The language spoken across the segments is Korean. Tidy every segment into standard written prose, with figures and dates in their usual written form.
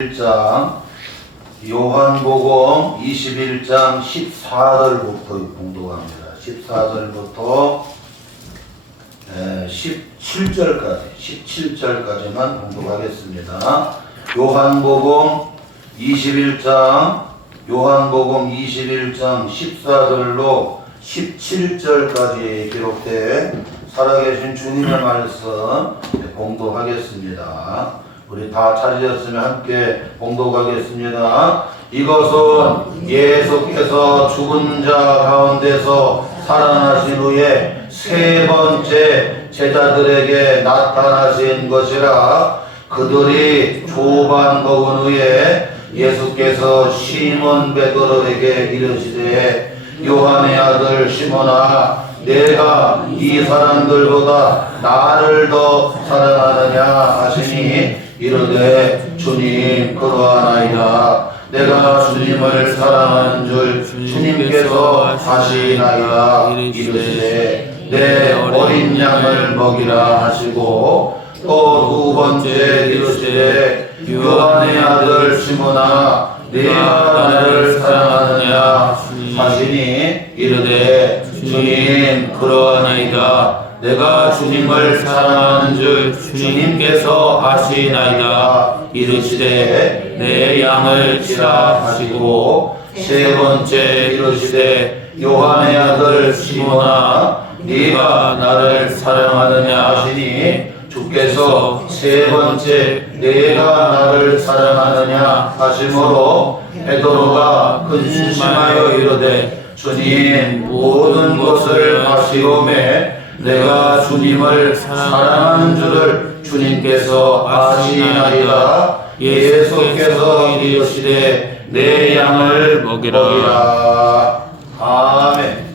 1장 요한복음 21장 14절부터 공독합니다. 14절부터 17절까지만 공독하겠습니다. 요한복음 21장 14절로 17절까지 기록된 살아계신 주님의 말씀 공독하겠습니다. 우리 다 차리셨으면 함께 공독하겠습니다. 이것은 예수께서 죽은 자 가운데서 살아나신 후에 세 번째 제자들에게 나타나신 것이라. 그들이 조반 먹은 후에 예수께서 시몬 베드로에게 이르시되 요한의 아들 시몬아, 내가 이 사람들보다 나를 더 사랑하느냐 하시니 이르되 주님 그러하나이다. 내가 주님을 사랑하는 줄 주님께서 하시나이다. 이르시되 내 어린 양을 먹이라 하시고 또 두 번째 이르시되 요한의 아들 시몬아, 내가 나를 사랑하느냐 하시니 이르되 주님 그러하나이다. 내가 주님을 사랑하는 줄 주님께서 아시나이다. 이르시되 내 양을 치라 하시고 세 번째 이르시되 요한의 아들 시몬아, 네가 나를 사랑하느냐 하시니 주께서 세 번째 내가 나를 사랑하느냐 하심으로 베드로가 근심하여 이르되 주님, 모든 것을 아시오매 내가 주님을 사랑하는 줄을 주님께서 아시나이다. 예수께서 이르시되 내 양을 먹이라. 아멘.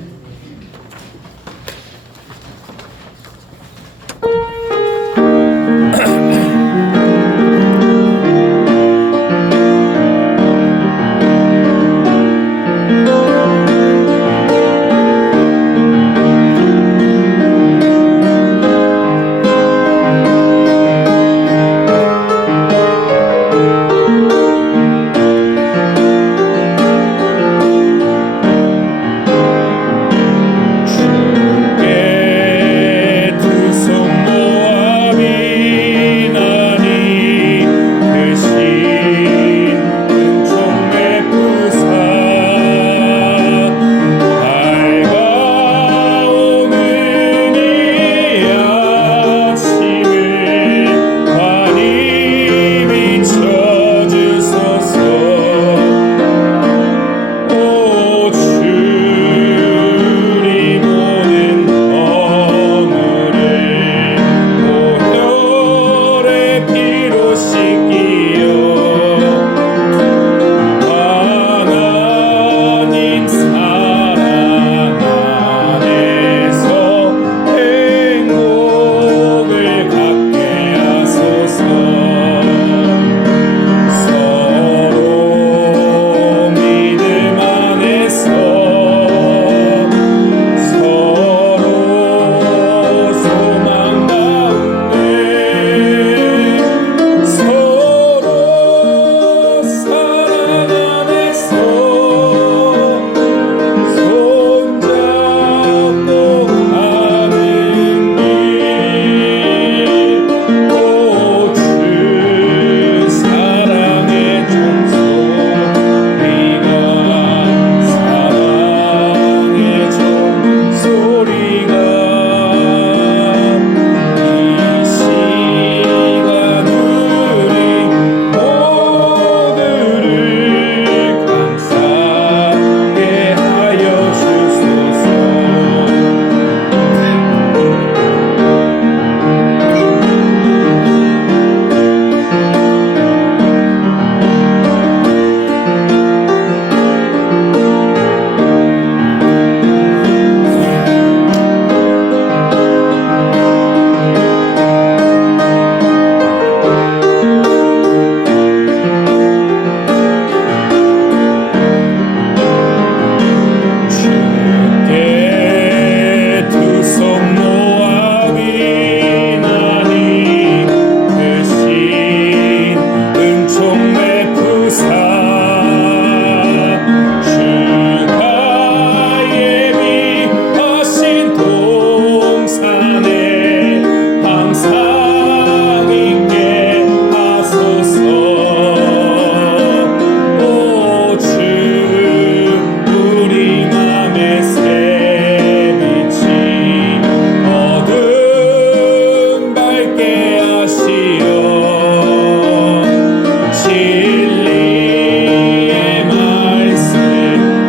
진리의 말씀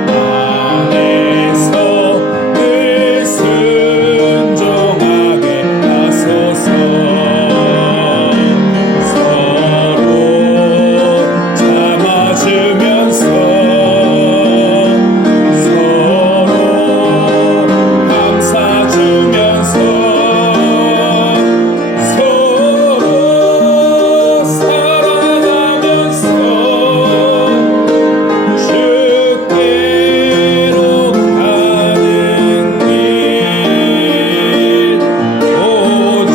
안에서 늘 순종하게 하소서. 서로 참아주면서 서로 감싸주면서 서로 사랑하면서 주께로 가는 길. 오 주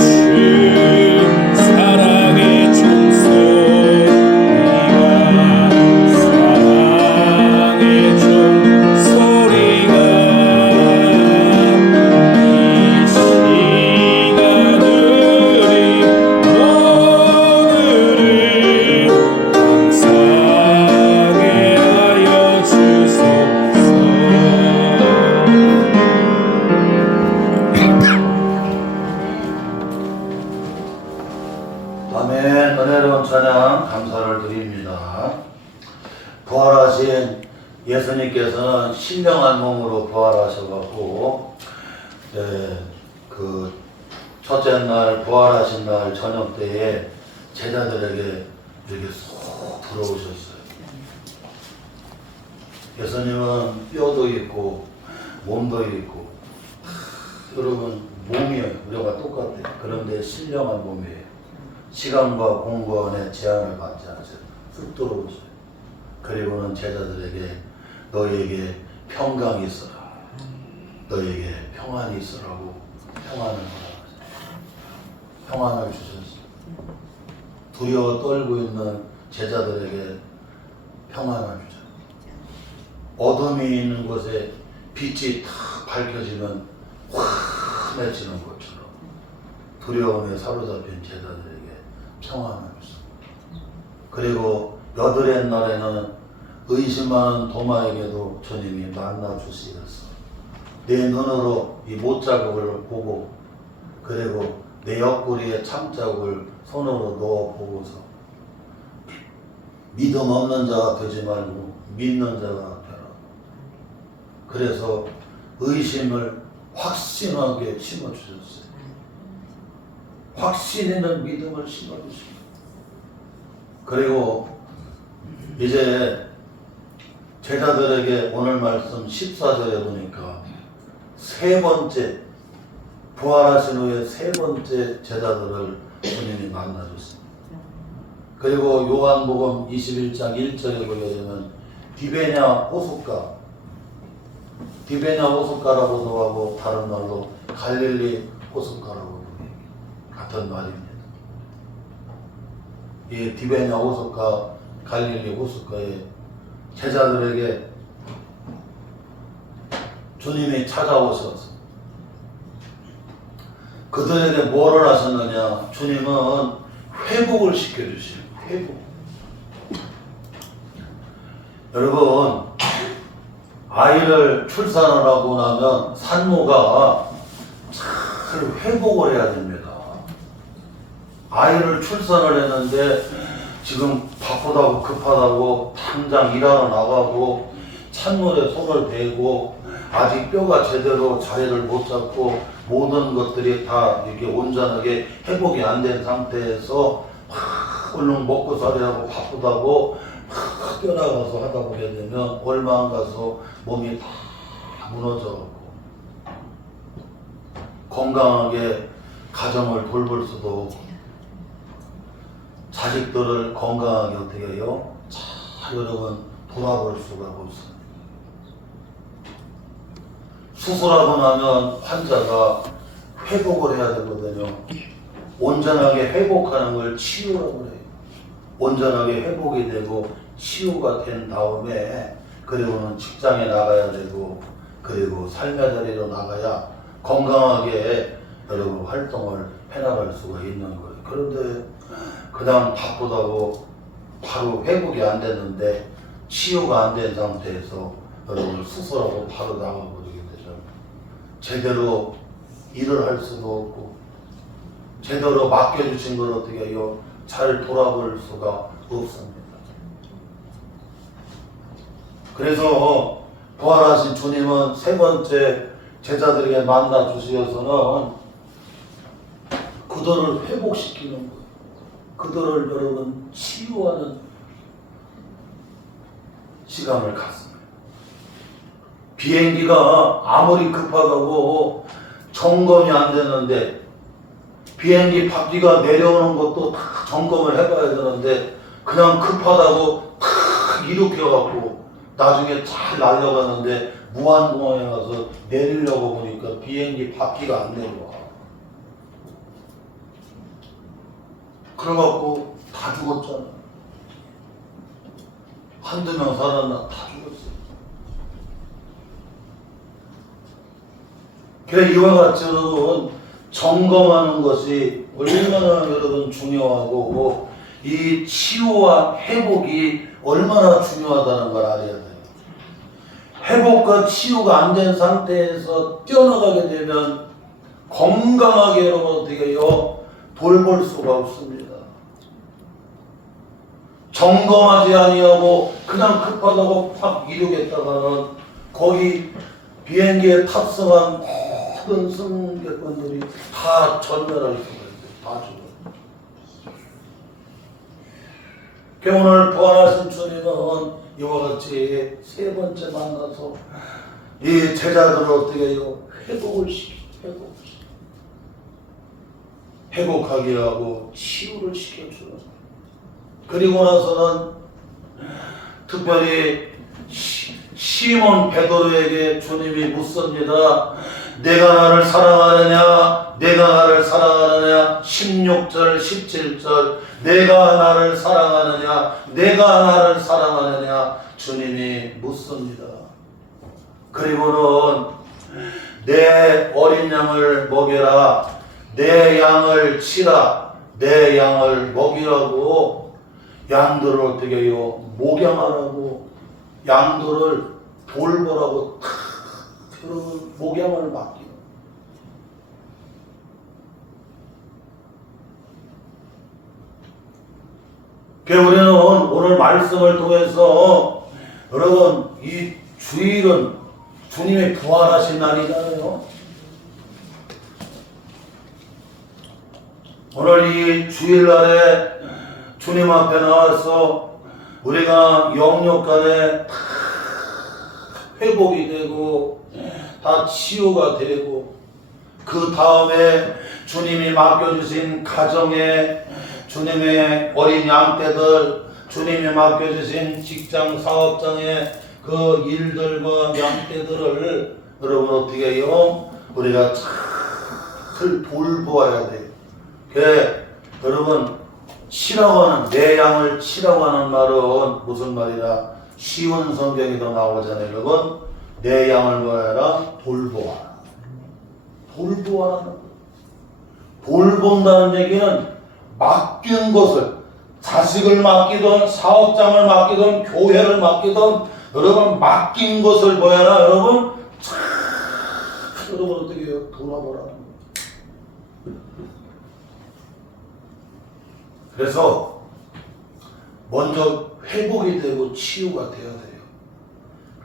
사랑의 총소리가 사랑의 총소리가 이 시간을 오늘을 감사하게 하여 주소서. 아멘. 은혜로운 찬양 감사를 드립니다. 부활하신 예수님께서는 신령한 몸으로 부활하셔갖고 그 첫째 날 부활하신 날 저녁 때에 제자들에게 이렇게 쏙 들어오셨어요. 예수님은 뼈도 있고 몸도 있고 여러분 몸이에요. 우리가 똑같아요. 그런데 신령한 몸이에요. 시간과 공간에 제한을 받지 않으세요. 쑥 들어오세요. 그리고는 제자들에게 너희에게 평강이 있어라. 너희에게 평안이 있으라고 평안을 허락하세요. 평안을 주셨어요. 두려워 떨고 있는 제자들에게 평안을 주죠. 어둠이 있는 곳에 빛이 탁 밝혀지면 환해지는 것처럼 두려움에 사로잡힌 제자들에게 평안을 주셨어요. 그리고 여드렛 날에는 의심하는 도마에게도 주님이 만나 주시겠어. 내 눈으로 이 못자국을 보고 그리고 내 옆구리에 참자국을 손으로 넣어 보고서 믿음 없는 자가 되지 말고 믿는 자가 되라. 그래서 의심을 확신하게 심어주셨어요. 확신 있는 믿음을 심어주시고 그리고 이제 제자들에게 오늘 말씀 14절에 보니까 세 번째 부활하신 후에 세 번째 제자들을 주님이 만나줬습니다. 그리고 요한복음 21장 1절에 보게 되면 디베냐 호숫가라고도 하고 다른 말로 갈릴리 호숫가라고 같은 말입니다. 이 디베냐 호숫가, 갈릴리 호숫가에 제자들에게 주님이 찾아오셔서 그들에게 뭐를 하셨느냐? 주님은 회복을 시켜주시고 회복. 여러분 아이를 출산을 하고 나면 산모가 잘 회복을 해야 됩니다. 아이를 출산을 했는데 지금 바쁘다고 급하다고 당장 일하러 나가고 찬물에 손을 대고 아직 뼈가 제대로 자리를 못 잡고 모든 것들이 다 이렇게 온전하게 회복이 안 된 상태에서 얼른 먹고 살이하고 바쁘다고 막 뛰어나가서 하다 보게 되면 얼마 안 가서 몸이 다 무너져갖고 건강하게 가정을 돌볼 수도 없고 자식들을 건강하게 어떻게 해요? 잘 여러분 돌아볼 수가 없습니다. 수술하고 나면 환자가 회복을 해야 되거든요. 온전하게 회복하는 걸 치유라고 해요. 온전하게 회복이 되고 치유가 된 다음에 그리고는 직장에 나가야 되고 그리고 삶의 자리로 나가야 건강하게 여러분 활동을 해나갈 수가 있는 거예요. 그런데 그냥 바쁘다고 바로 회복이 안 됐는데 치유가 안 된 상태에서 여러분 수술하고 바로 나가버리게 되죠. 제대로 일을 할 수도 없고 제대로 맡겨주신 걸 어떻게 해요? 잘 돌아볼 수가 없습니다. 그래서 부활하신 주님은 세 번째 제자들에게 만나 주시어서는 그들을 회복시키는 거예요. 그들을 여러분 치유하는 시간을 갖습니다. 비행기가 아무리 급하다고 점검이 안 되는데 비행기 바퀴가 내려오는 것도 다 점검을 해봐야 되는데 그냥 급하다고 탁 일으켜갖고 나중에 잘 날아가는데 무한공항에 가서 내리려고 보니까 비행기 바퀴가 안 내려와. 그래갖고 다 죽었잖아. 한두 명 살았나? 다 죽었어. 그래 이와 같이 여러분 점검하는 것이 얼마나 여러분 중요하고 이 치유와 회복이 얼마나 중요하다는 걸 알아야 돼요. 회복과 치유가 안 된 상태에서 뛰어나가게 되면 건강하게 여러분 어떻게 해요? 돌볼 수가 없습니다. 점검하지 아니하고 그냥 급하다고 확 이루겠다가는 거기 비행기에 탑승한 모든 승객분들이 다 전멸할 수가 있어요. 다 죽어요. 오늘 부활하신 주님은 이와 같이 세 번째 만나서 이 제자들을 어떻게 해요? 회복하게 하고 치유를 시켜주는. 그리고 나서는 특별히 시몬 베드로에게 주님이 묻습니다. 내가 나를 사랑하느냐? 내가 나를 사랑하느냐? 16절 17절 내가 나를 사랑하느냐? 내가 나를 사랑하느냐? 주님이 묻습니다. 그리고는 내 어린 양을 먹여라. 내 양을 치라. 내 양을 먹이라고 양들을 어떻게 해요? 목양하라고 양들을 돌보라고 여러분 목양을 맡기는. 우리는 오늘 말씀을 통해서 여러분 이 주일은 주님이 부활하신 날이잖아요. 오늘 이 주일날에 주님 앞에 나와서 우리가 영육간에 다 회복이 되고 다 치유가 되고 그 다음에 주님이 맡겨주신 가정에 주님의 어린 양떼들 주님이 맡겨주신 직장 사업장의 그 일들과 양떼들을 여러분 어떻게 해요? 우리가 잘 돌보아야 돼요. 여러분 치라고 하는 내 양을 치라고 하는 말은 무슨 말이냐? 쉬운 성경에도 나오잖아요. 여러분 내 양을 뭐해라? 돌보아라. 돌보아라는 거. 돌본다는 얘기는 맡긴 것을 자식을 맡기든 사업장을 맡기든 교회를 맡기든 여러분 맡긴 것을 뭐해라? 여러분 참 여러분 어떻게 해요? 돌아보라는 거. 그래서 먼저 회복이 되고 치유가 되어야 돼요.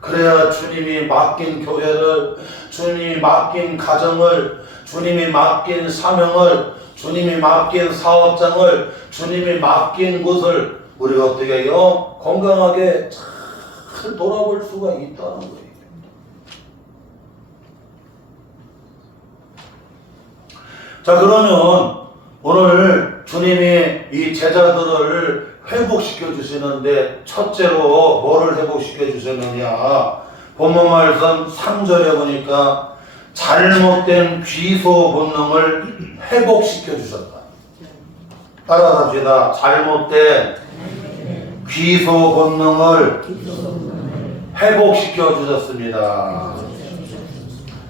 그래야 주님이 맡긴 교회를, 주님이 맡긴 가정을, 주님이 맡긴 사명을, 주님이 맡긴 사업장을, 주님이 맡긴 곳을 우리가 어떻게 해요? 건강하게 잘 돌아볼 수가 있다는 거예요. 자, 그러면 오늘 주님이 이 제자들을 회복시켜 주시는데 첫째로 뭐를 회복시켜 주셨느냐? 본문 말씀 3절에 보니까 잘못된 귀소 본능을 회복시켜 주셨다. 따라합시다. 잘못된 귀소 본능을 회복시켜 주셨습니다.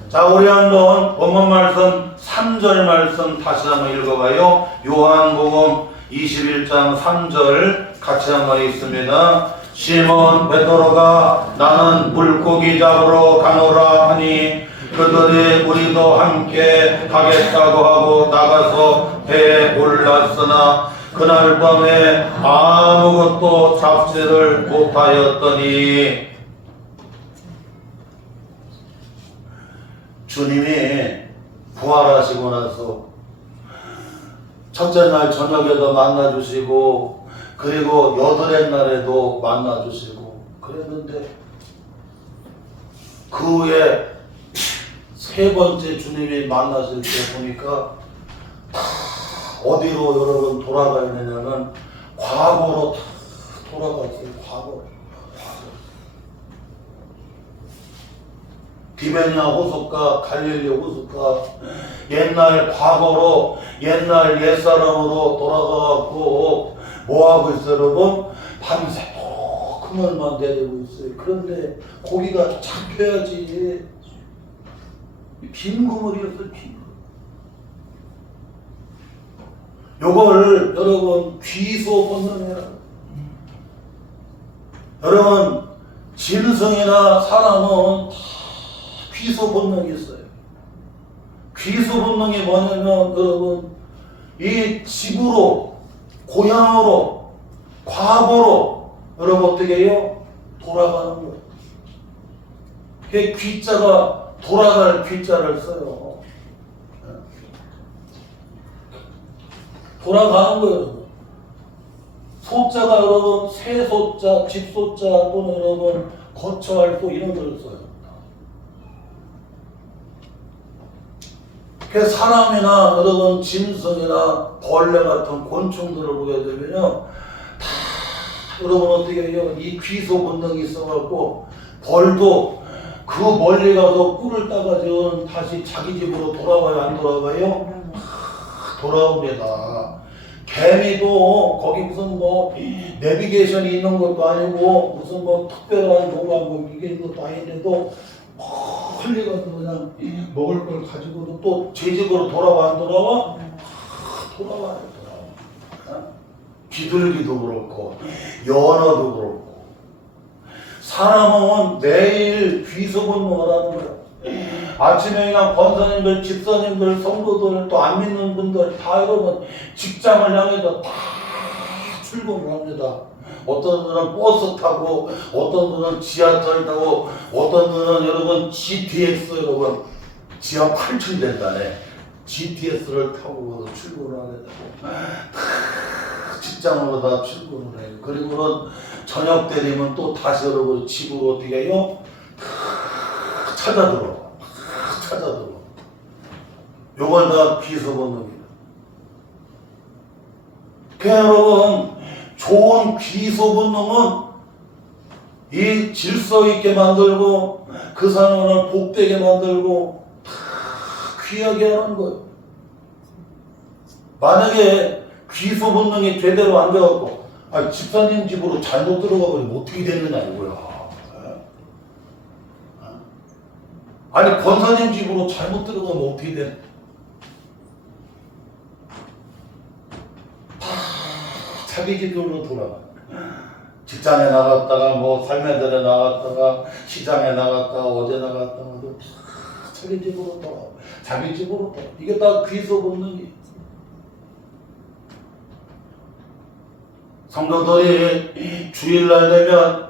자, 우리 한번 본문 말씀 3절 말씀 다시 한번 읽어봐요. 요한복음 21장 3절 같이 한번 읽습니다. 시몬 베드로가 나는 물고기 잡으러 가노라 하니 그들이 우리도 함께 가겠다고 하고 나가서 배에 올랐으나 그날 밤에 아무것도 잡지를 못하였더니 주님이 부활하시고 나서 첫째 날 저녁에도 만나주시고 그리고 여덟의 날에도 만나주시고 그랬는데 그 후에 세 번째 주님이 만나실 때 보니까 다 어디로 여러분 돌아가야 되냐면 과거로 다 돌아갔어요. 과거로. 디베냐 호숫가, 갈릴리 호숫가, 옛날 과거로, 옛날 옛사람으로 돌아가갖고 뭐하고 있어요, 여러분? 밤새도록 그늘만 내리고 있어요. 그런데 고기가 잡혀야지. 빈 그물이었어요, 빈 그물. 요걸 여러분 귀소 본능이라. 여러분 짐승이나 사람은 다 귀소 본능이 있어요. 귀소 본능이 뭐냐면 여러분 이 집으로 고향으로 과거로 여러분 어떻게 해요? 돌아가는 거예요. 그 귀자가 돌아갈 귀자를 써요. 돌아가는 거예요. 소자가 여러분 새소자, 집소자 또는 여러분 거처할 소 이런 걸 써요. 그 사람이나 여러분 짐승이나 벌레 같은 곤충들을 보게 되면요 다 여러분 어떻게 해요? 이 귀소 본능이 있어갖고 벌도 그 멀리 가서 꿀을 따가지고 다시 자기 집으로 돌아와요? 안 돌아와요? 돌아옵니다. 개미도 거기 무슨 뭐 내비게이션이 있는 것도 아니고 무슨 뭐 특별한 뭐가 뭐 이게 있는 것도 아닌데도 멀리 가서 그냥 먹을 걸 가지고도 또 제 집으로 돌아와 안 돌아와? 돌아와요. 비둘기도 그렇고 연어도 그렇고 사람은 매일 귀소본능을 하는 거예요. 아침에 그냥 권사님들, 집사님들, 성도들 또 안 믿는 분들 다 여러분 직장을 향해서 다 출근을 합니다. 어떤 분은 버스 타고 어떤 분은 지하철 타고 어떤 분은 여러분 GTX 여러분 지하 8층 된다네. GTS를 타고 출근을 하게 되고 직장으로 다 출근을 해요. 그리고는 저녁 때리면 또 다시 여러분 집으로 어떻게 해요? 찾아들어. 요걸 다 귀소본능이에요. 그러니까 여러분 좋은 귀소본능은 이 질서 있게 만들고 그 사람을 복되게 만들고 다 귀하게 하는 거예요. 만약에 귀소본능이 제대로 안 돼갖고 집사님 집으로 잘못 들어가 버리면 어떻게 되느냐 이거야. 아니 권사님 집으로 잘못 들어가면 어떻게 돼? 다 자기 집으로 돌아가. 직장에 나갔다가 뭐 삶의들에 나갔다가 시장에 나갔다가 어제 나갔다가도 다 자기 집으로 돌아가. 자기 집으로 돌아가. 이게 다 귀소 본능이. 성도들이 주일날 되면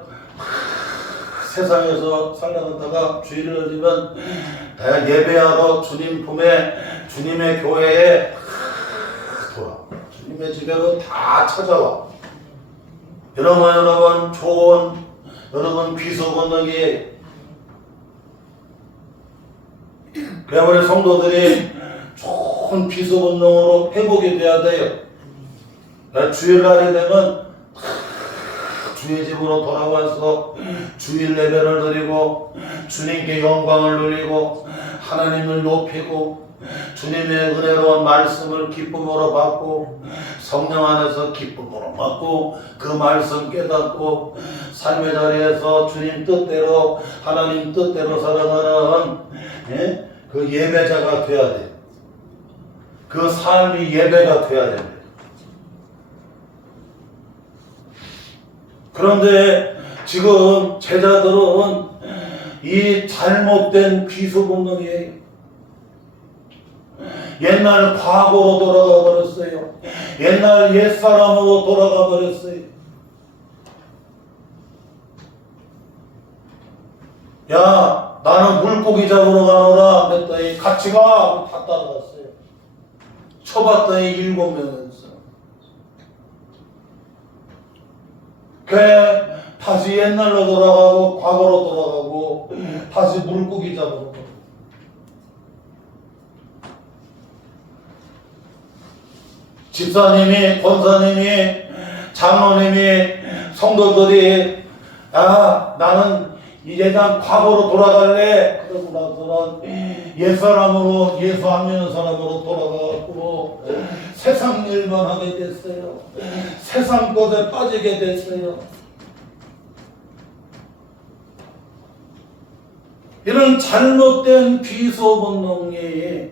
세상에서 살다가다가 주일을 되면 예배하러 주님 품에 주님의 교회에 돌아. 주님의 집에는 다 찾아와. 여러분 좋은 여러분 귀소 본능이 그래 우리 성도들이 좋은 귀소 본능으로 회복이 돼야 돼요. 주일날이 되면 주의 집으로 돌아와서 주일 예배를 드리고 주님께 영광을 누리고 하나님을 높이고 주님의 은혜로운 말씀을 기쁨으로 받고 성령 안에서 기쁨으로 받고 그 말씀 깨닫고 삶의 자리에서 주님 뜻대로 하나님 뜻대로 살아가는 그 예배자가 돼야 돼. 그 삶이 예배가 돼야 됩니다. 그런데 지금 제자들은 이 잘못된 귀소 본능이에요. 옛날 과거로 돌아가 버렸어요. 옛날 옛사람으로 돌아가 버렸어요. 야, 나 나는 물고기 잡으러 가노라 그랬더니 같이 가 하고 다 따라갔어요. 쳐봤더니 7명이었어. 그래 다시 옛날로 돌아가고 과거로 돌아가고 다시 물고기 잡으러 가고. 집사님이, 권사님이, 장로님이, 성도들이 나는 이제 난 과거로 돌아갈래. 그러고 나서는 옛사람으로, 예수 안 믿는 사람으로 돌아가고 세상 일만 하게 됐어요. 세상 것에 빠지게 됐어요. 이런 잘못된 귀소 본능이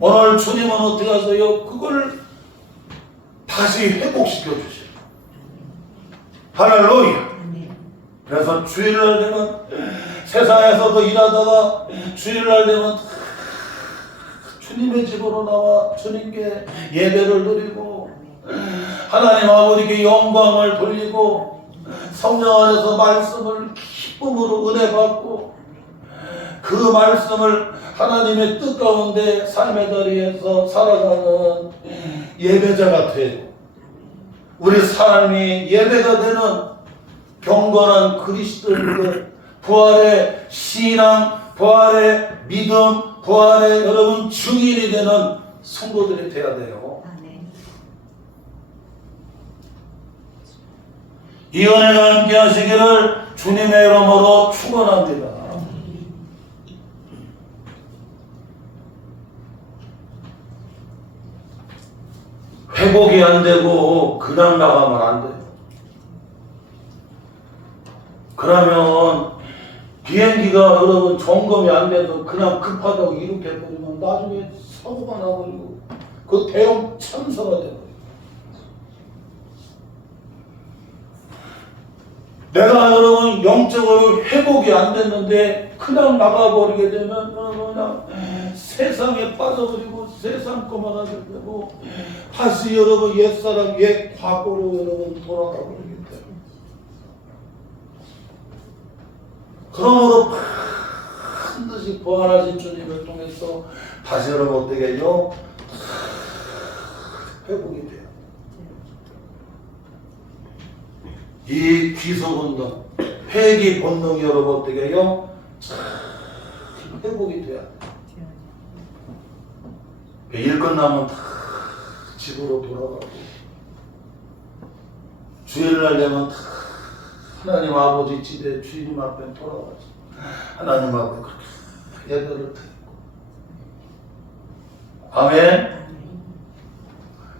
오늘 주님은 어떻게 하세요? 그걸 다시 회복시켜 주세요. 할렐루야. 그래서 주일날 되면 세상에서도 일하다가 주일날 되면 주님의 집으로 나와 주님께 예배를 드리고 하나님 아버지께 영광을 돌리고 성령 안에서 말씀을 기쁨으로 은혜 받고 그 말씀을 하나님의 뜻 가운데 삶의 자리에서 살아가는 예배자가 되고 우리 삶이 예배가 되는 경건한 그리스도인들, 부활의 신앙, 부활의 믿음, 부활의 여러분 증인이 되는 성도들이 되어야 돼요. 이 은혜가 함께 하시기를 주님의 이름으로 축원합니다. 회복이 안 되고 그냥 나가면 안 돼요. 그러면 비행기가 여러분 점검이 안 돼도 그냥 급하다고 이렇게 해버리면 나중에 사고가 나버리고 그 대형 참사가 돼버려요. 내가 여러분 영적으로 회복이 안 됐는데 그냥 나가버리게 되면 여러분 그냥 세상에 빠져버리고 세상 것만 하게 되고 다시 여러분 옛사람 옛 과거로 여러분 돌아가버리게 돼요. 그러므로 반드시 부활하신 주님을 통해서 다시 여러분 어떻게 해요? 회복이 돼요. 이 귀소 본능, 회귀 본능이 여러분 어떻게 해요? 회복이 돼야 돼요. 일 끝나면 다 집으로 돌아가고 주일날 되면 다 하나님 아버지 집에 주님 앞에 돌아가죠. 하나님 앞에 그렇게 예배를 드리고. 아멘.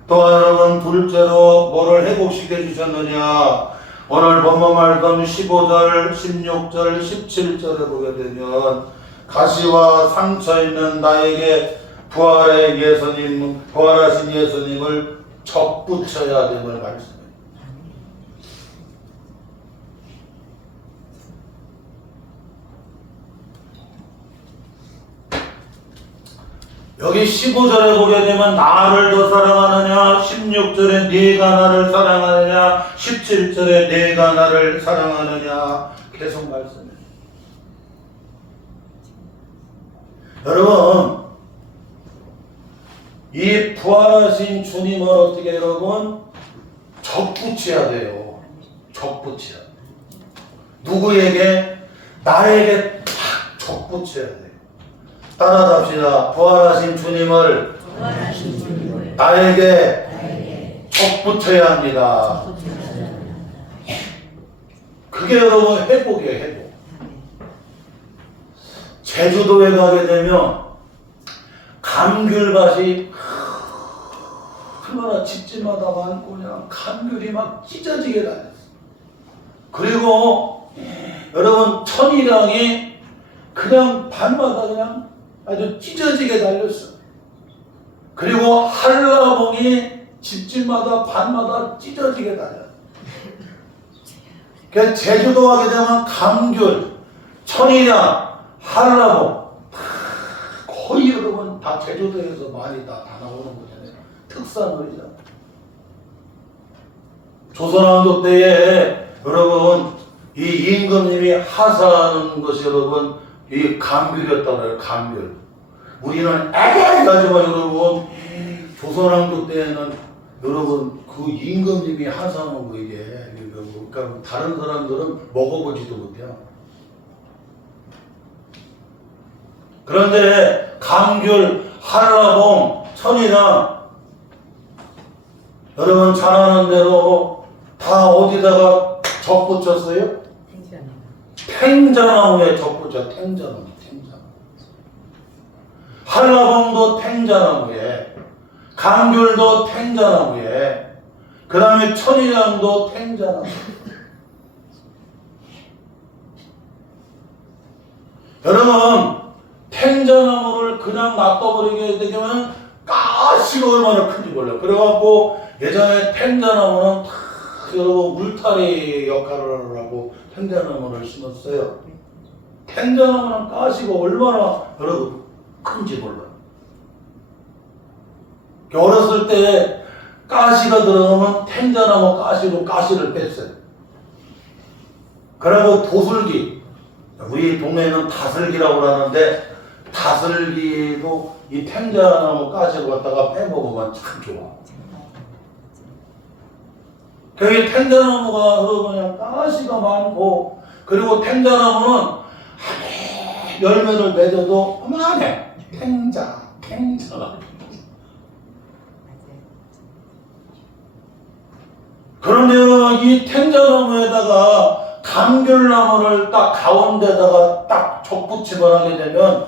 또 여러분 둘째로 뭐를 회복시켜 주셨느냐. 오늘 본문 말씀 15절, 16절, 17절을 보게 되면 가시와 상처 있는 나에게 부활의 예수님, 부활하신 예수님을 접붙여야 됨을 말씀해요. 여기 15절에 보게 되면 나를 더 사랑하느냐, 16절에 네가 나를 사랑하느냐, 17절에 네가 나를 사랑하느냐 계속 말씀해요. 여러분 이 부활하신 주님을 어떻게 여러분 접붙여야 돼요. 접붙여야 돼요. 누구에게? 나에게 탁 접붙여야 돼요. 따라잡시다. 부활하신 주님을 나에게 접붙여야 합니다. 그게 여러분 회복이에요. 회복. 제주도에 가게 되면 감귤밭이 얼마나 집집마다 많고 그냥 감귤이 막 찢어지게 달렸어. 그리고 여러분 천이랑이 그냥 밤마다 그냥 아주 찢어지게 달렸어. 그리고 한라봉이 집집마다 밤마다 찢어지게 달렸어. 그래서 제주도 가게 되면 감귤, 천이랑, 한라봉 거의 여러분 다 제주도에서 많이 다 나오는 거잖아요. 특산물이잖아요. 조선왕조 때에 여러분 이 임금님이 하사하는 것이 여러분 이 감귤이었다고 해요. 감귤. 우리는 애가지만 여러분 조선왕조 때에는 여러분 그 임금님이 하사하는 거 이게 그러니까 다른 사람들은 먹어보지도 못해요. 그런데 감귤, 한라봉, 천이랑 여러분 잘 아는 대로 다 어디다가 적 붙였어요? 탱자나무에 적 붙여. 탱자나무. 한라봉도 탱자나무에, 감귤도 탱자나무에, 그 다음에 천이랑도 탱자나무. 여러분 탱자나무를 그냥 놔둬버리게 되면 가시가 얼마나 큰지 몰라요. 그래갖고 예전에 탱자나무는 다 여러분 울타리 역할을 하고 탱자나무를 심었어요. 탱자나무는 가시가 얼마나 여러분 큰지 몰라요. 어렸을 때 가시가 들어가면 탱자나무 가시로 가시를 뺐어요. 그리고 도슬기, 우리 동네에는 다슬기라고 하는데 다슬기도 이 탱자나무 가시를 갖다가 빼먹으면 참 좋아. 여기 탱자나무가 그냥 가시가 많고, 그리고 탱자나무는 열매를 맺어도 그만해. 탱자. 그런데 이 탱자나무에다가 감귤나무를 딱 가운데다가 딱 적붙이만 하게 되면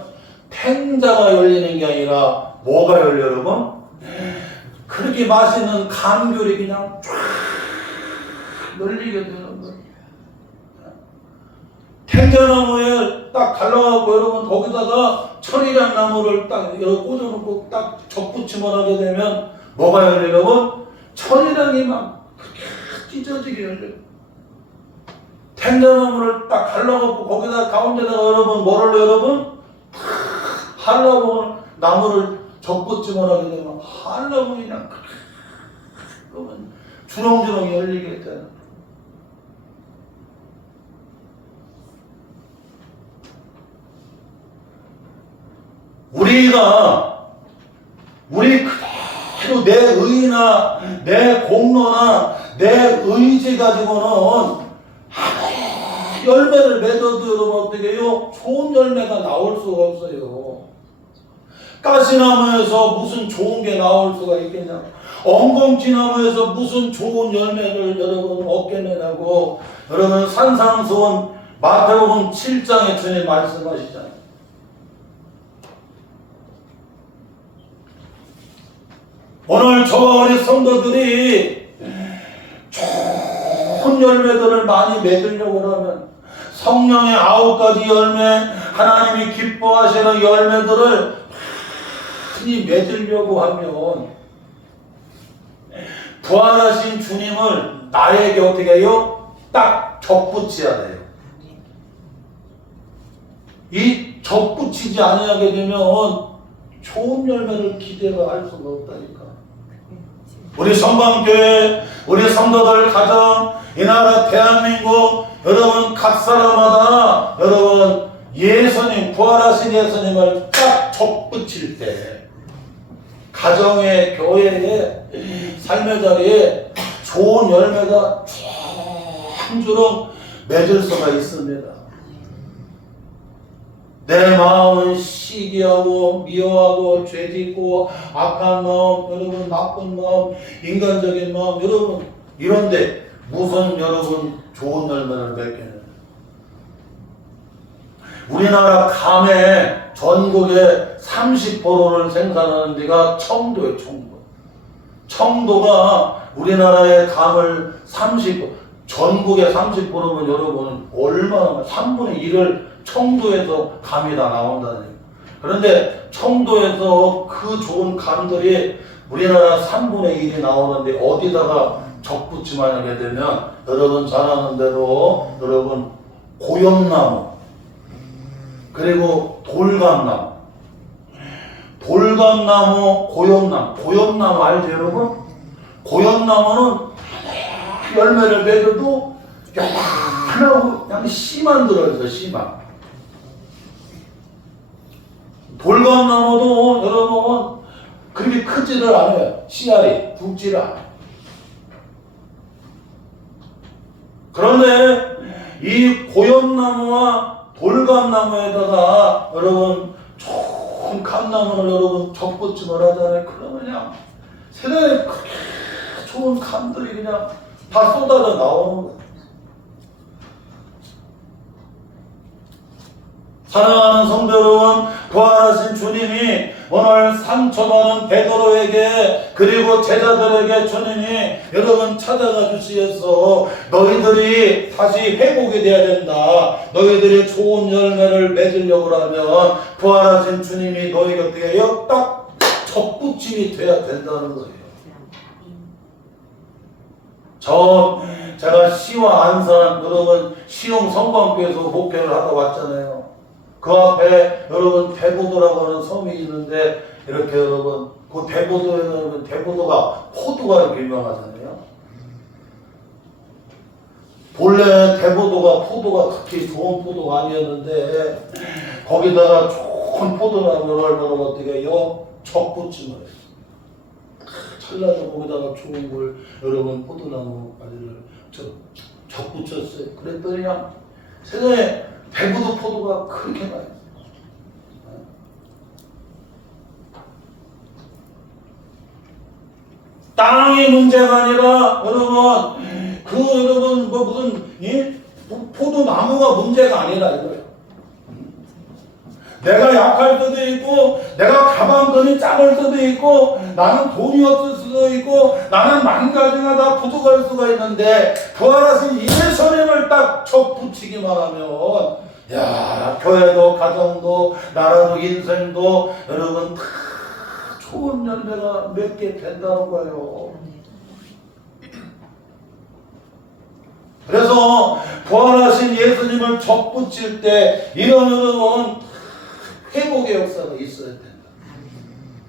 탱자가 열리는 게 아니라 뭐가 열려 여러분? 그렇게 맛있는 감귤이 그냥 쫙 열리게 되는 거예요. 탱자나무에 딱 갈라갖고 여러분 거기다가 철이랑 나무를 딱 꽂아놓고 딱 적붙이만 하게 되면 뭐가 열려요 여러분? 철이랑이 막 찢어지게 열려요. 탱자나무를 딱 갈라갖고 거기다 가운데다가 여러분 뭐를 넣어요 여러분? 한라봉을 나무를 적붙이만 하게 되면 한라봉이 그냥 그러면 주렁주렁 열리게 되는. 우리 그대로 내 의나 내 공로나 내 의지 가지고는 열매를 맺어도 여러분 어떻게 해요? 좋은 열매가 나올 수가 없어요. 가시나무에서 무슨 좋은 게 나올 수가 있겠냐? 엉겅지나무에서 무슨 좋은 열매를 여러분 얻겠느냐고. 여러분 산상수훈 마태복음 7장에 주님 말씀하시잖아요. 오늘 저와 우리 성도들이 좋은 열매들을 많이 맺으려고 하면 성령의 9가지 열매, 하나님이 기뻐하시는 열매들을 많이 맺으려고 하면 부활하신 주님을 나에게 어떻게 해요? 딱 적붙여야 돼요. 이 적붙이지 아니하게 되면 좋은 열매를 기대가 할 수가 없다니까. 우리 성방교회, 우리 성도들 가정, 이 나라 대한민국 여러분 각 사람마다 여러분 예수님, 부활하신 예수님을 딱 적붙일 때 가정의, 교회의 삶의 자리에 좋은 열매가 주렁주렁 맺을 수가 있습니다. 내 마음은 시기하고 미워하고 죄짓고 악한 마음, 여러분 나쁜 마음, 인간적인 마음, 여러분 이런데 무슨 여러분 좋은 열매를 맺겠느냐. 우리나라 감의 전국의 30%를 생산하는 데가 청도예요. 청도가 우리나라의 감을 30%, 전국의 30%면 여러분 얼마나 3분의 1을 청도에서 감이 다 나온다는 얘기예요. 그런데 청도에서 그 좋은 감들이 우리나라 3분의 1이 나오는데 어디다가 적붙이만 하게 되면 여러분 잘 아는 대로 여러분 고염나무 그리고 돌감나무, 고염나무 알죠 여러분? 고염나무는 열매를 맺어도 하나고 그냥 씨만 들어있어요. 씨만. 돌감나무도 여러분 그렇게 크지를 않아요. 씨알이 굵지를 않아요. 그런데 이 고염나무와 돌감나무에다가 여러분 좋은 감나무를 여러분 접붙임을 하잖아요. 그러면 그냥 세상에 그렇게 좋은 감들이 그냥 다 쏟아져 나오는 거예요. 사랑하는 성도 여러분, 부활하신 주님이 오늘 상처받은 베드로에게 그리고 제자들에게 주님이 여러분 찾아가 주시어서 너희들이 다시 회복이 돼야 된다. 너희들이 좋은 열매를 맺으려고 하면 부활하신 주님이 너희 곁에 딱 접붙임이 돼야 된다는 거예요. 제가 시와 안산 여러분 시흥 성광교에서 목회를 하다 왔잖아요. 그 앞에 여러분 대보도라고 하는 섬이 있는데 이렇게 여러분 그 대보도에 여러분 대보도가 포도가 이렇게 유명하잖아요. 본래 대보도가 포도가 그렇게 좋은 포도가 아니었는데 거기다가 좋은 포도나무를 여러분 어떻게 해요? 접붙임을 했어요. 찰나서 거기다가 좋은 걸 여러분 포도나무 가지를 접붙였어요. 그랬더니 그냥 세상에 대부도 포도가 그렇게 많이 있어요. 땅이 문제가 아니라 여러분 여러분 뭐 무슨 포도나무가 문제가 아니라 이거예요. 내가 약할 수도 있고 내가 가방끈이 작을 수도 있고 나는 돈이 없을 수도 있고 나는 만 가지가 다 부족할 수가 있는데 부활하신 예수님을 딱 접붙이기만 하면 야 교회도 가정도 나라도 인생도 여러분 다 좋은 열매가 맺게 된다는 거예요. 그래서 부활하신 예수님을 접붙일 때 이런 여러분 회복의 역사가 있어야 된다.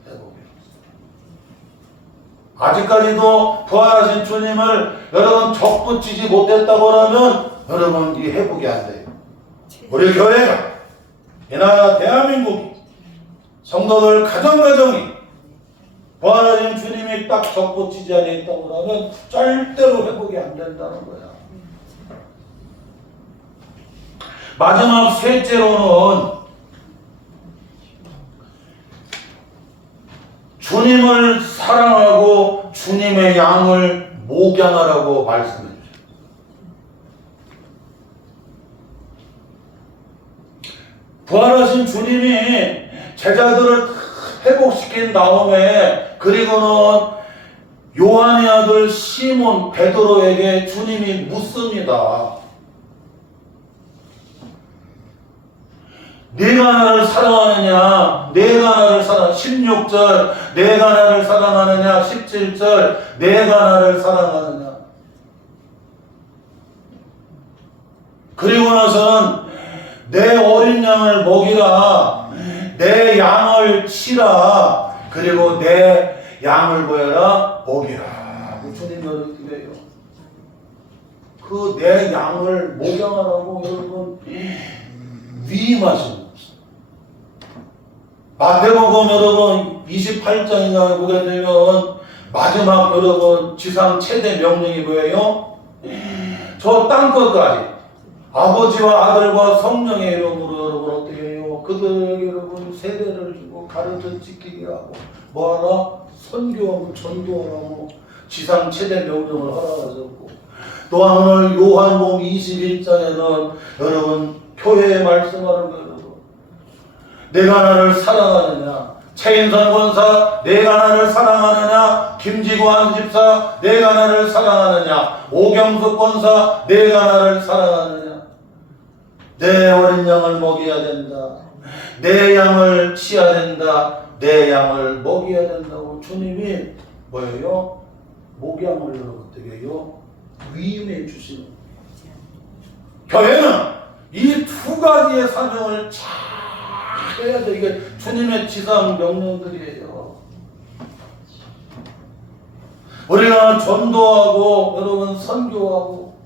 회복의 역사. 아직까지도 부활하신 주님을 여러분 접붙이지 못했다고 하면 여러분 이 회복이 안 돼요. 우리 교회가 이 나라 대한민국이 성도들 가정가정이 부활하신 주님이 딱 접붙이지 않았다고 하면 절대로 회복이 안 된다는 거야. 마지막 셋째로는 주님을 사랑하고 주님의 양을 목양하라고 말씀해 주세요. 부활하신 주님이 제자들을 회복시킨 다음에 그리고는 요한의 아들 시몬 베드로에게 주님이 묻습니다. 내가 나를 사랑하느냐? 내가 나를 16절 내가 나를 사랑하느냐? 17절 내가 나를 사랑하느냐? 그리고 나서는 내 어린 양을 먹이라 내 양을 치라 그리고 내 양을 뭐해라? 먹이라. 주님이 어떻게 해요? 그 내 양을 목양하라고 여러분 위임하십니다. 마태복음 여러분 28장인가 보게 되면 마지막 여러분 지상 최대 명령이 뭐예요? 저 땅끝까지 아버지와 아들과 성령의 이름으로 여러분 어떻게 해요? 그들에게 여러분 세례를 주고 가르쳐 지키게 하고 뭐하라? 선교하고 전도하라고 지상 최대 명령을 허락하셨고 또한 오늘 요한복음 21장에는 여러분 교회에 말씀하는 거예요. 내가 나를 사랑하느냐? 최인선 권사 내가 나를 사랑하느냐? 김지구 안집사 내가 나를 사랑하느냐? 오경숙 권사 내가 나를 사랑하느냐? 내 어린 양을 먹여야 된다. 내 양을 치야 된다. 내 양을 먹여야 된다고 주님이 뭐예요? 목양을 여러분 어떻게 해요? 위임해 주시는 교회는 이 두 가지의 사명을 잘 해야 돼. 이게 주님의 지상 명령들이에요. 우리가 전도하고 여러분 선교하고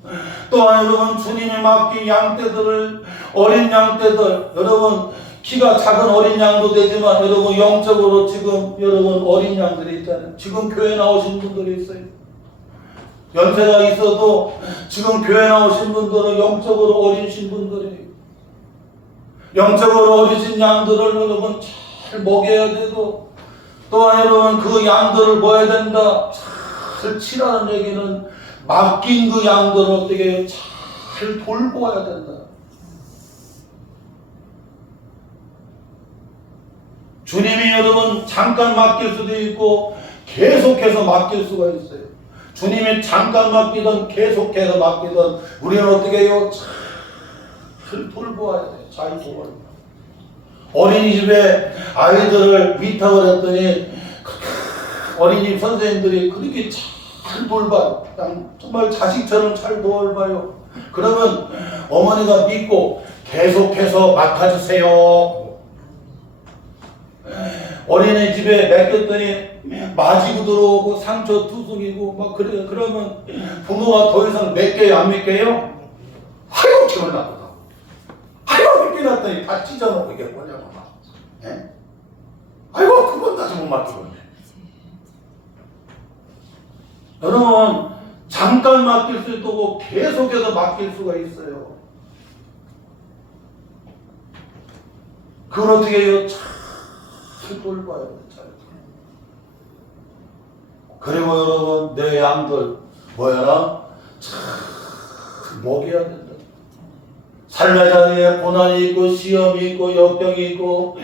또한 여러분 주님이 맡긴 양떼들을 어린 양떼들 여러분 키가 작은 어린 양도 되지만 여러분 영적으로 지금 여러분 어린 양들이 있잖아요. 지금 교회 나오신 분들이 있어요. 연세가 있어도 지금 교회 나오신 분들은 영적으로 어리신 분들이에요. 영적으로 어리신 양들을 여러분 잘 먹여야 되고 또한 여러분 그 양들을 뭐 해야 된다? 잘 치라는 얘기는 맡긴 그 양들을 어떻게 해요? 잘 돌보아야 된다. 주님이 여러분 잠깐 맡길 수도 있고 계속해서 맡길 수가 있어요. 주님이 잠깐 맡기든 계속해서 맡기든 우리는 어떻게 해요? 잘 돌보아야 돼요. 잘 돌보아야 돼요. 어린이집에 아이들을 위탁을 했더니 어린이집 선생님들이 그렇게 잘 돌봐요. 정말 자식처럼 잘 돌봐요. 그러면 어머니가 믿고 계속해서 맡아주세요. 어린이집에 맡겼더니 맞이고 들어오고 상처 투성이고 막 그래. 그러면 부모가 더 이상 맡겨요 안 맡겨요? 아이고 기분 나쁘다. 아이고 맡겨놨더니 다 찢어놓고 이게 뭐냐고 막. 예? 아이고 그건 다시 못 맡기겠네. 여러분 잠깐 맡길 수 있고 계속해서 맡길 수가 있어요. 그걸 어떻게 해요? 잘 돌봐야 돼. 잘. 그리고 여러분 내 양들 뭐야? 잘 먹여야 된다. 삶의 자리에 고난이 있고 시험이 있고 역병이 있고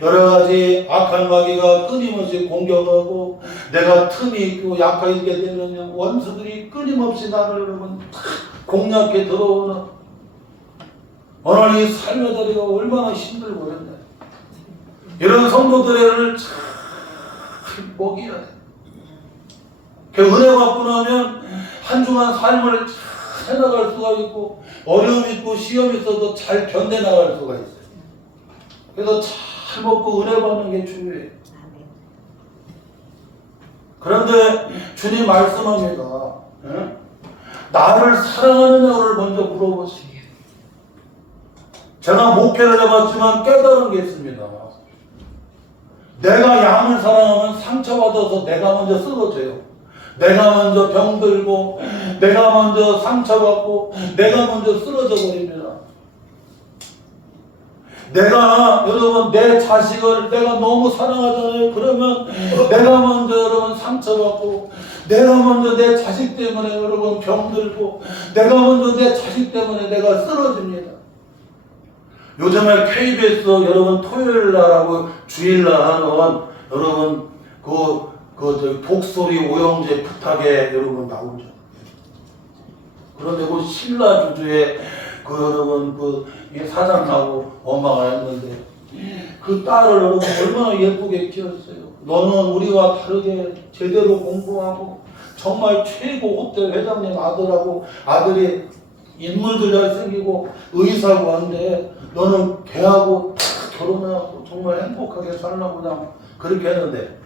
여러 가지 악한 마귀가 끊임없이 공격하고 내가 틈이 있고 약하게 되면 원수들이 끊임없이 나를 여러분 공략해 들어오는 오늘 이 삶의 자리가 얼마나 힘들고 그랬냐. 이런 성도들을 잘 먹여야 돼. 그 은혜 받고 나면 한 주간 삶을 잘 해나갈 수가 있고 어려움 있고 시험 있어도 잘 견뎌나갈 수가 있어요. 그래서 잘 먹고 은혜 받는 게 중요해요. 그런데 주님 말씀합니다. 응? 나를 사랑하느냐를 먼저 물어보시오. 제가 목회를 해봤지만 깨달은 게 있습니다. 내가 양을 사랑하면 상처받아서 내가 먼저 쓰러져요. 내가 먼저 병들고 내가 먼저 상처받고 내가 먼저 쓰러져 버립니다. 내가 여러분 내 자식을 내가 너무 사랑하잖아요. 그러면 내가 먼저 여러분 상처받고 내가 먼저 내 자식 때문에 여러분 병들고 내가 먼저 내 자식 때문에 내가 쓰러집니다. 요즘에 KBS 여러분 토요일날하고 주일날 하는 여러분 그 독소리 오영재 부탁에 여러분 나오죠. 그런데 그 신라 주주에 그 여러분 그 사장하고 엄마가 했는데 그 딸을 여러분 얼마나 예쁘게 키웠어요. 너는 우리와 다르게 제대로 공부하고 정말 최고 호텔 회장님 아들하고 아들이 인물도 잘생기고 의사고 한데 너는 걔하고 딱 결혼하고 정말 행복하게 살라고 그냥 그렇게 했는데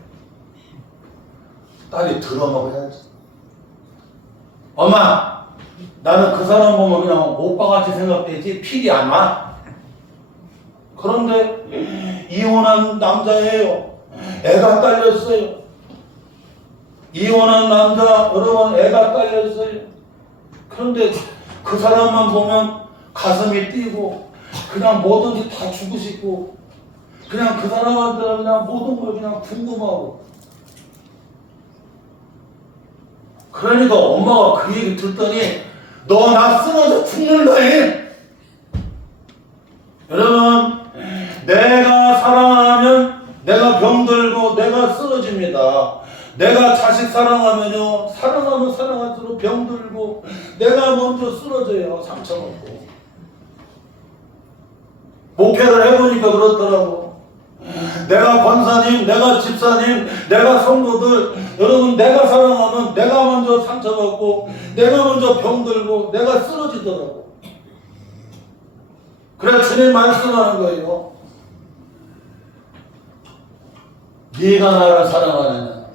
딸이 들어먹어야지. 엄마 나는 그 사람 보면 그냥 오빠같이 생각되지 필이 안 나. 그런데 이혼한 남자예요. 애가 딸렸어요. 이혼한 남자 여러분 애가 딸렸어요. 그런데 그 사람만 보면 가슴이 뛰고 그냥 뭐든지 다 주고 싶고 그냥 그 사람한테는 그냥 모든 걸 그냥 궁금하고 그러니까 엄마가 그 얘기 듣더니 너 나 쓰러져 죽는다니. 여러분 내가 사랑하면 내가 병들고 내가 쓰러집니다. 내가 자식 사랑하면요 사랑하면 사랑할수록 병들고 내가 먼저 쓰러져요. 상처받고. 목회를 해보니까 그렇더라고. 내가 권사님, 내가 집사님, 내가 성도들 여러분 내가 사랑하면 내가 먼저 상처받고 내가 먼저 병들고 내가 쓰러지더라고. 그래 주님 말씀하는 거예요. 네가 나를 사랑하느냐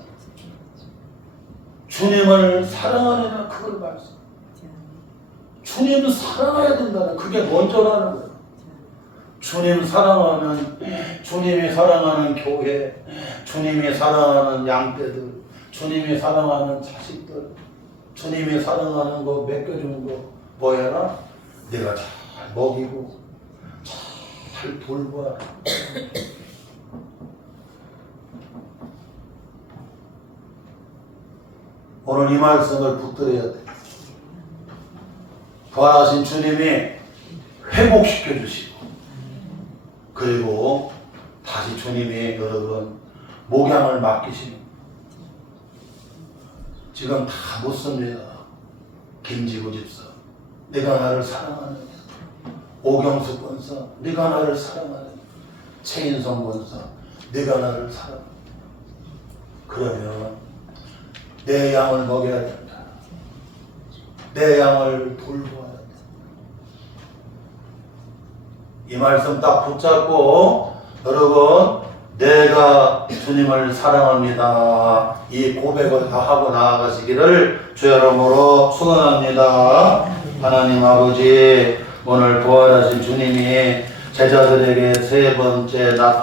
주님을 사랑하느냐 그걸 말씀. 주님을 사랑해야 된다는 그게 먼저라는 거예요. 주님 사랑하면 주님이 사랑하는 교회, 주님이 사랑하는 양떼들, 주님이 사랑하는 자식들, 주님이 사랑하는 거 맡겨주는 거 뭐야나? 내가 잘 먹이고 잘 돌봐. 오늘 이 말씀을 붙들어야 돼. 부활하신 주님이 회복시켜 주시고, 그리고 다시 주님이 여러분 목양을 맡기시는, 지금 다 묻습니다. 김지구 집사, 네가 나를 사랑하느냐? 오경수 권사, 네가 나를 사랑하느냐? 최인성 권사, 네가 나를 사랑하느냐? 그러면 내 양을 먹여야 된다. 내 양을 돌보아야 된다. 이 말씀 딱 붙잡고 여러분, 내가 주님을 사랑합니다, 이 고백을 다 하고 나아가시기를 주의 이름으로 축원합니다. 하나님 아버지, 오늘 부활하신 주님이 제자들에게 세 번째 나타나셨습니다.